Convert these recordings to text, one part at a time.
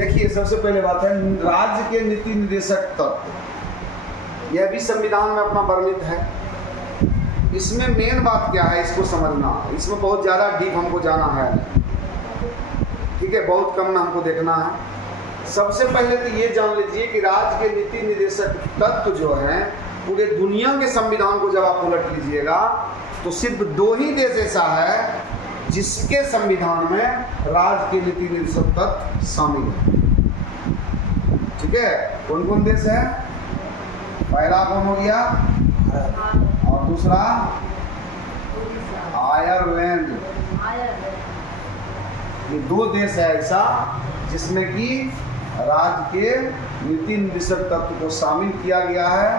देखिए, सबसे पहले बात है राज्य के नीति निर्देशक तत्व, यह भी संविधान में अपना वर्णित है। इसमें मेन बात क्या है, इसको समझना है। इसमें बहुत ज़्यादा डीप हमको जाना है, ठीक है, बहुत कम में हमको देखना है। सबसे पहले तो ये जान लीजिए कि राज्य के नीति निर्देशक तत्व जो हैं, पूरे दुनिया के संविधान को जब आप उलट लीजिएगा तो सिर्फ 2 ही देश ऐसा है जिसके संविधान में राज्य के नीति निर्देशक तत्व शामिल है। ठीक है, कौन कौन देश है? पहला कौन हो गया? और दूसरा आयरलैंड। ये 2 देश है ऐसा जिसमें कि राज्य के नीति निर्देशक तत्व को शामिल किया गया है,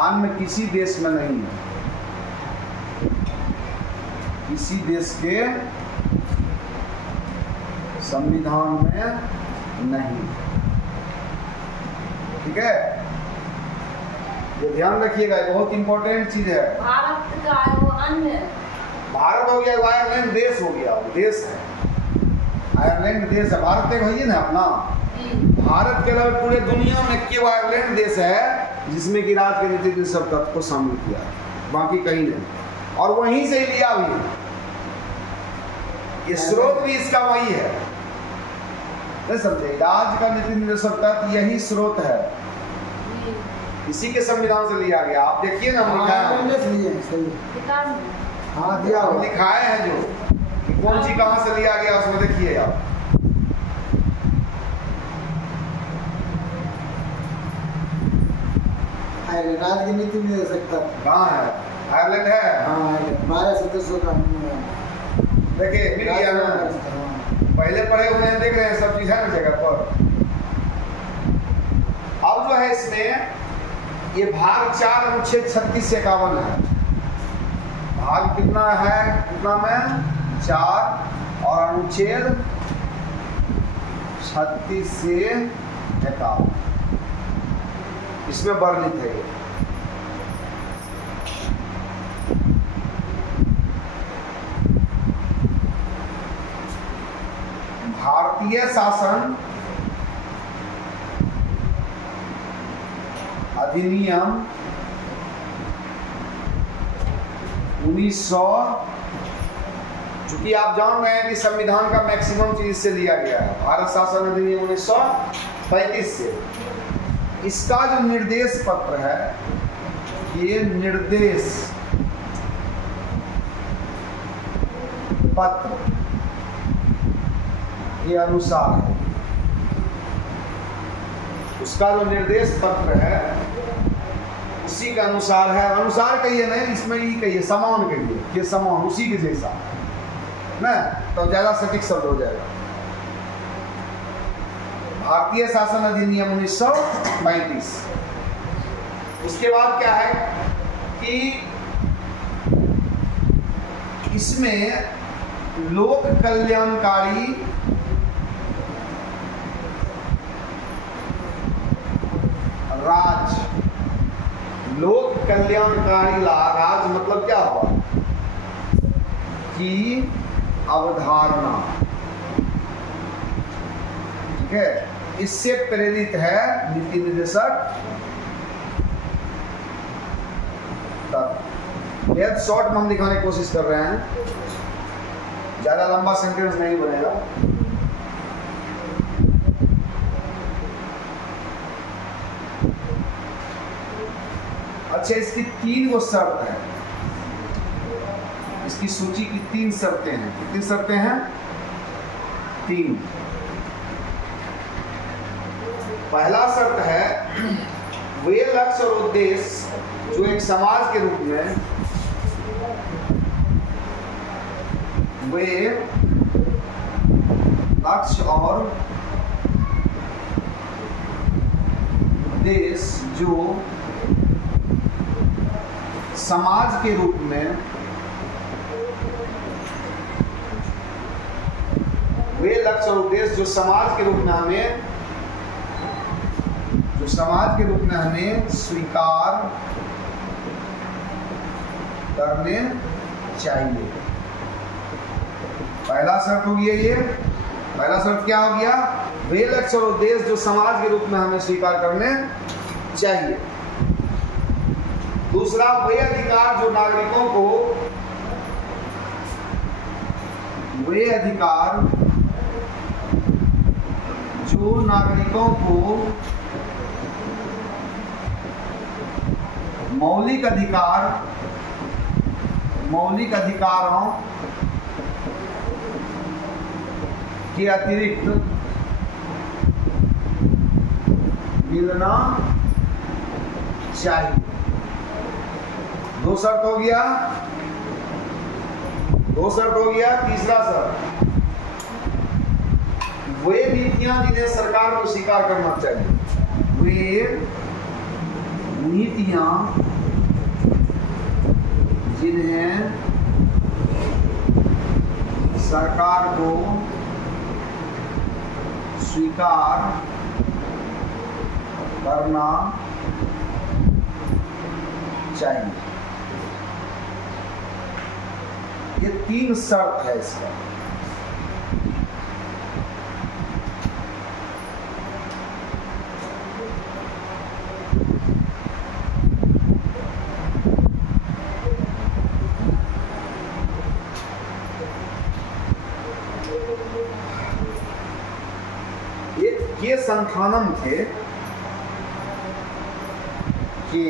अन्य किसी देश में नहीं है। किसी देश के संविधान में नहीं। ठीक है, ये ध्यान रखिएगा, बहुत इंपॉर्टेंट चीज है। भारत का है वो अन्य, भारत हो गया, आयरलैंड देश हो गया, वो देश है, आयरलैंड देश है। भारत एक है ना अपना, भारत के अलावा पूरे दुनिया में केवल आयरलैंड देश है जिसमें कि राज्य के नीति निर्देशक तत्व को शामिल किया है, बाकी कहीं नहीं। और वहीं से लिया भी, ये स्रोत भी इसका वही है, नहीं समझे? राज्य का नीति निर्देशक तत्व यही स्रोत है, इसी के संविधान से लिया गया। आप देखिए ना, हम लिखाए हैं जो कि कौन सी कहां से लिया गया, उसमें देखिए आप। राज्य की नीति निर्देशक तत्व कहाँ है? आयरलैंड है। हाँ, 12 सदस्यों का देखिए, मिल गया ना, पहले पढ़े हुए हैं, देख रहे हैं, सब चीज है ना जगह पर। अब जो है इसमें ये भाग 4 अनुच्छेद 36 से 51 है। भाग कितना है, कितना में? 4 और अनुच्छेद 36 से 51 इसमें वर्णित है। भारतीय शासन अधिनियम 1900, चूंकि आप जान रहे हैं कि संविधान का मैक्सिमम चीज इससे लिया गया है, भारत शासन अधिनियम 1935 से। इसका जो निर्देश पत्र है, ये निर्देश पत्र के अनुसार है। उसका जो निर्देश पत्र है उसी के अनुसार है। अनुसार कहिए नहीं, इसमें ही कहिए, समान कहिए, ये समान, उसी के जैसा ना, तो ज्यादा सटीक शब्द हो जाएगा। भारतीय शासन अधिनियम 1935। उसके बाद क्या है कि इसमें लोक कल्याणकारी राज्य, लोक कल्याणकारी राज्य मतलब क्या हुआ कि अवधारणा, ठीक है, इससे प्रेरित है नीति निर्देशक तत्व। यह शॉर्ट में हम दिखाने की कोशिश कर रहे हैं, ज्यादा लंबा सेंटेंस नहीं बनेगा। अच्छा, इसकी 3 वो शर्त है, इसकी सूची की 3 शर्तें हैं। कितनी शर्तें हैं? 3। पहला शर्त है वे लक्ष्य और उद्देश्य जो एक समाज के रूप में वे लक्ष्य और उद्देश्य जो समाज के रूप में वे लक्ष्य और उद्देश्य जो समाज के रूप में हमें स्वीकार करने चाहिए। पहला शर्त हो गया ये। पहला शर्त क्या हो गया? वे लक्ष्य और उद्देश्य जो समाज के रूप में हमें स्वीकार करने चाहिए। दूसरा, वे अधिकार जो नागरिकों को मौलिक अधिकारों के अतिरिक्त मिलना चाहिए। दो शर्त हो गया। तीसरा शर्त, वे नीतियां जिन्हें सरकार को स्वीकार करना चाहिए, वे नीतियां जिन्हें सरकार को स्वीकार करना चाहिए। ये 3 शर्त है इसका। ये संथानम थे कि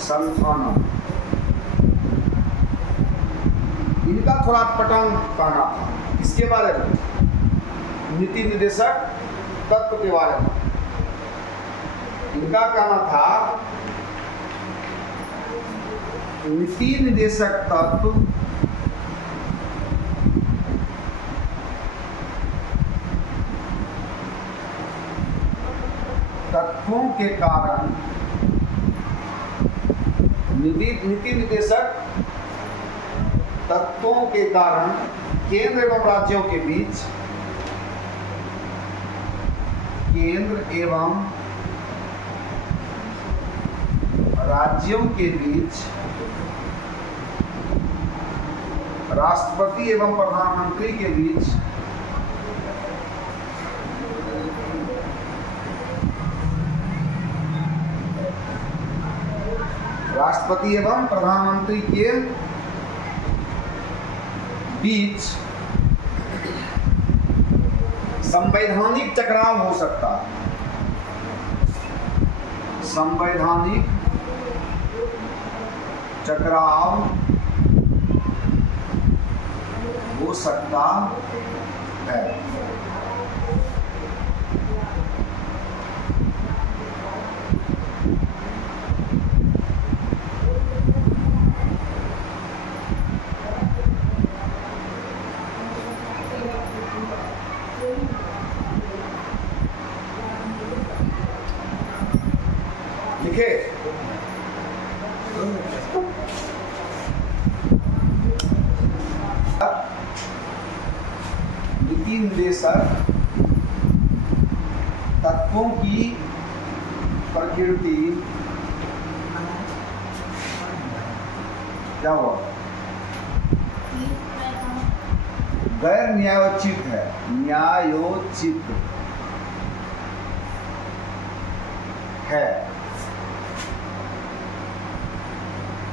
संथानम, इनका थोड़ा पटन कहना था। किसके बारे में? नीति निर्देशक तत्व के बारे में। इनका कहना था नीति निर्देशक तत्वों के कारण, नीति निर्देशक तत्वों के कारण केंद्र एवं राज्यों के बीच, राष्ट्रपति एवं प्रधानमंत्री के बीच राष्ट्रपति एवं प्रधानमंत्री के बीच संवैधानिक टकराव हो सकता है। संवैधानिक टकराव हो सकता है। नीति निर्देशक तत्वों की प्रकृति क्या हुआ? गैर न्यायोचित है। न्यायोचित है।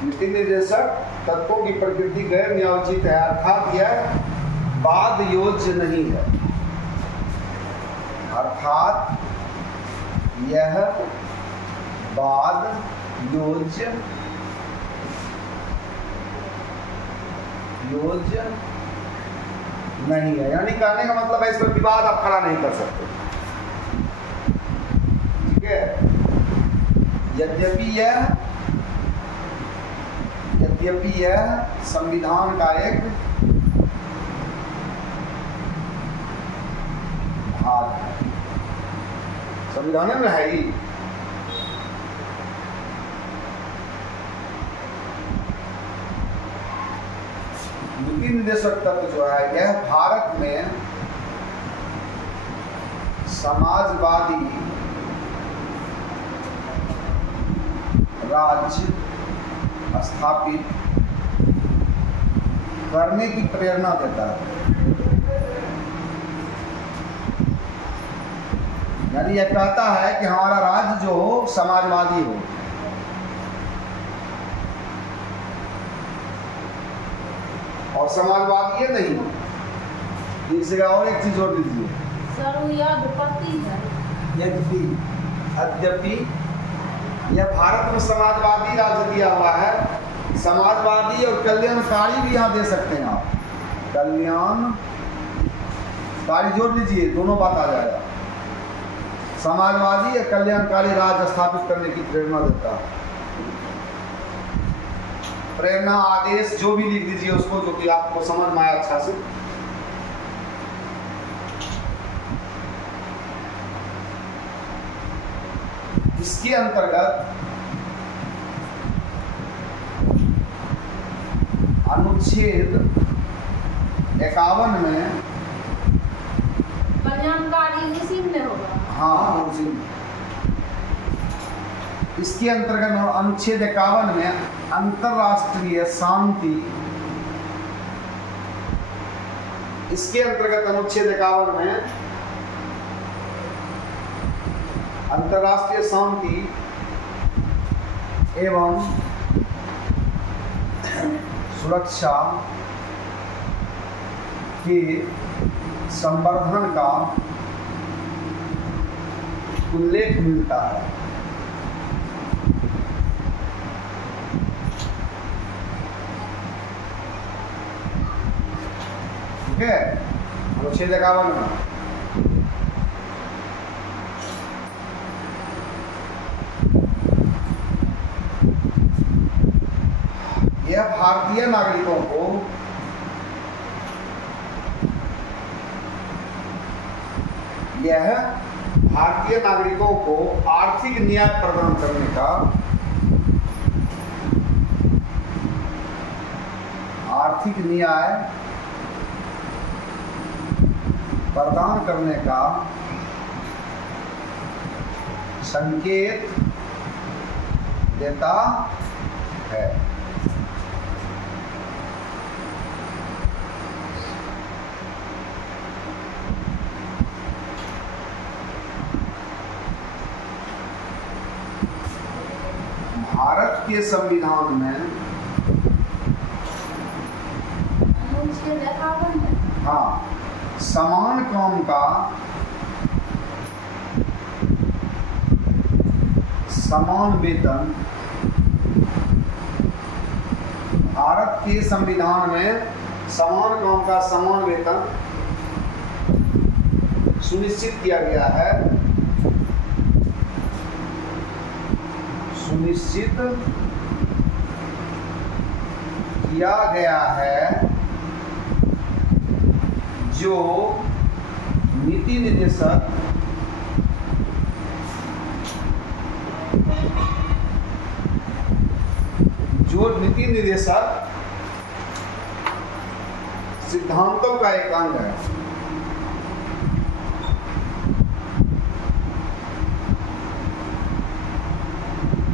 नीति निर्देशक तत्वों की प्रकृति गैर न्यायोचित है, अर्थात यह बाद योज्य नहीं है। अर्थात यह बाद योज्य नहीं है। यानी कहने का मतलब है इस पर विवाद आप खड़ा नहीं कर सकते। ठीक है। यद्यपि यह संविधान का एक भाग है। संविधान में है ही। नीति निर्देशक तत्व जो है यह भारत में समाजवादी राज्य स्थापित करने की प्रेरणा देता है। यानी यह कहता है कि हमारा राज्य जो हो समाजवादी हो। और समाजवादी है नहीं, इस जगह और एक चीज जोड़ दीजिए, सर्वयादपति है। यद्यपि यह भारत में समाजवादी राज्य दिया हुआ है, समाजवादी और कल्याणकारी भी यहाँ दे सकते हैं आप, कल्याणकारी जोड़ लीजिए, दोनों बात आ जाएगा। समाजवादी या कल्याणकारी राज्य स्थापित करने की प्रेरणा देता है। प्रेरणा, आदेश जो भी लिख दीजिए उसको, जो कि आपको समझ में आया अच्छा से। इसके अंतर्गत अनुच्छेद 51 में कल्याणकारी इसी में होगा। हाँ, उसी में। इसके अंतर्गत अनुच्छेद 51 में अंतरराष्ट्रीय शांति, इसके अंतर्गत अनुच्छेद 51 में अंतरराष्ट्रीय शांति एवं सुरक्षा के संवर्धन का उल्लेख मिलता है। ठीक है, अनुच्छेद 51 में यह भारतीय नागरिकों को आर्थिक न्याय प्रदान करने का, आर्थिक न्याय प्रदान करने का संकेत देता है। भारत के संविधान में अनुच्छेद 51 में हाँ, समान काम का समान वेतन, भारत के संविधान में समान काम का समान वेतन सुनिश्चित किया गया है, सुनिश्चित किया गया है, जो नीति निदेशक सिद्धांतों का एक अंग है।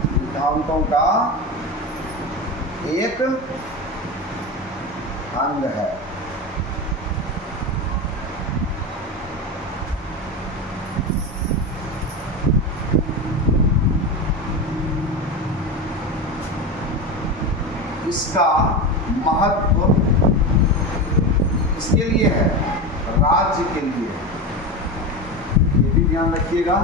सिद्धांतों का एक अंग है। इसका महत्व इसके लिए है, राज्य के लिए, ये भी ध्यान रखिएगा।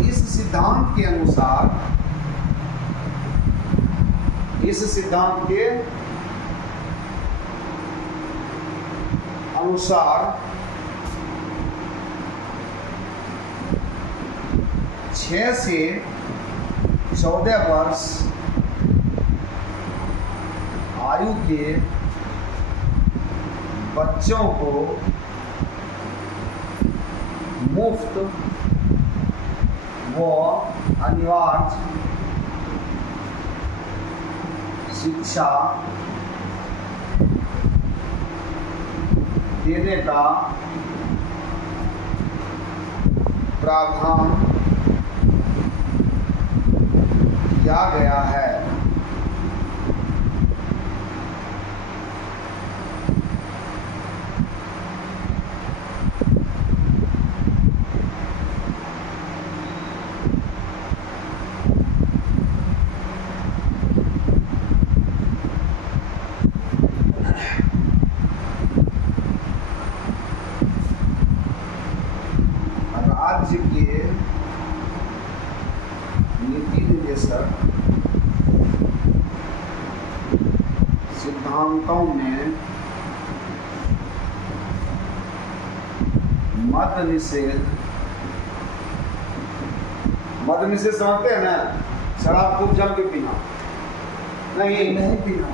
इस सिद्धांत के अनुसार, इस सिद्धांत के अनुसार 6 से 14 वर्ष आयु के बच्चों को मुफ्त व अनिवार्य शिक्षा देने का प्रावधान किया गया है। राज्य के नीति निर्देशक सिद्धांतों में मद निषेध समझते हैं ना? शराब खूब जम के पीना नहीं पीना।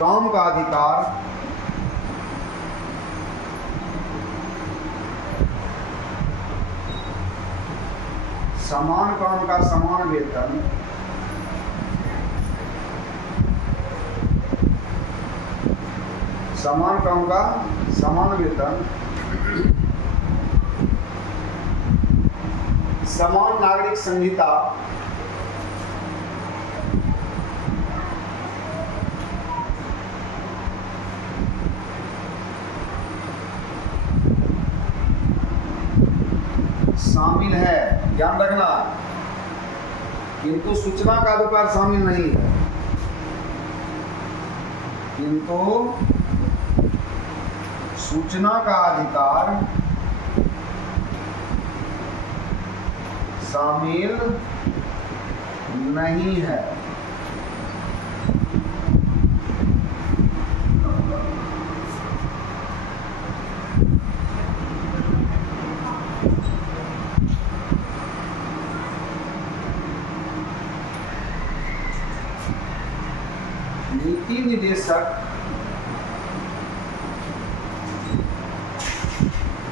काम का अधिकार, समान काम का समान वेतन, समान काम का समान वेतन, समान नागरिक संहिता, शामिल है, ध्यान रखना, किंतु सूचना का अधिकार शामिल नहीं है। किंतु सूचना का अधिकार शामिल नहीं है। नीति निदेशक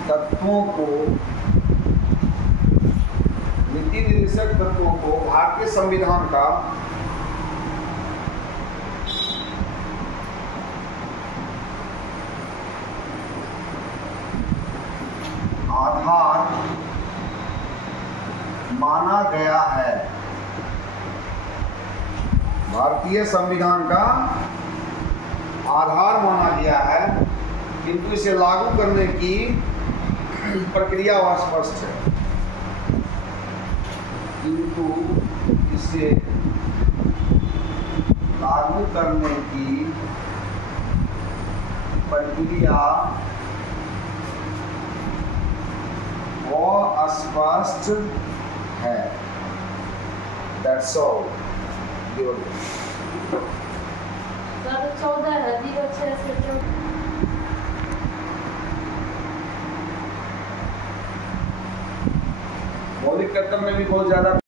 तत्वों को भारतीय संविधान का आधार माना गया है। भारतीय संविधान का आधार माना गया है, किंतु इसे लागू करने की प्रक्रिया अस्पष्ट है। किंतु इसे लागू करने की प्रक्रिया अस्पष्ट है। That's all. सर 14 है, 06 से 14। मौलिक कर्तव्य में भी बहुत ज्यादा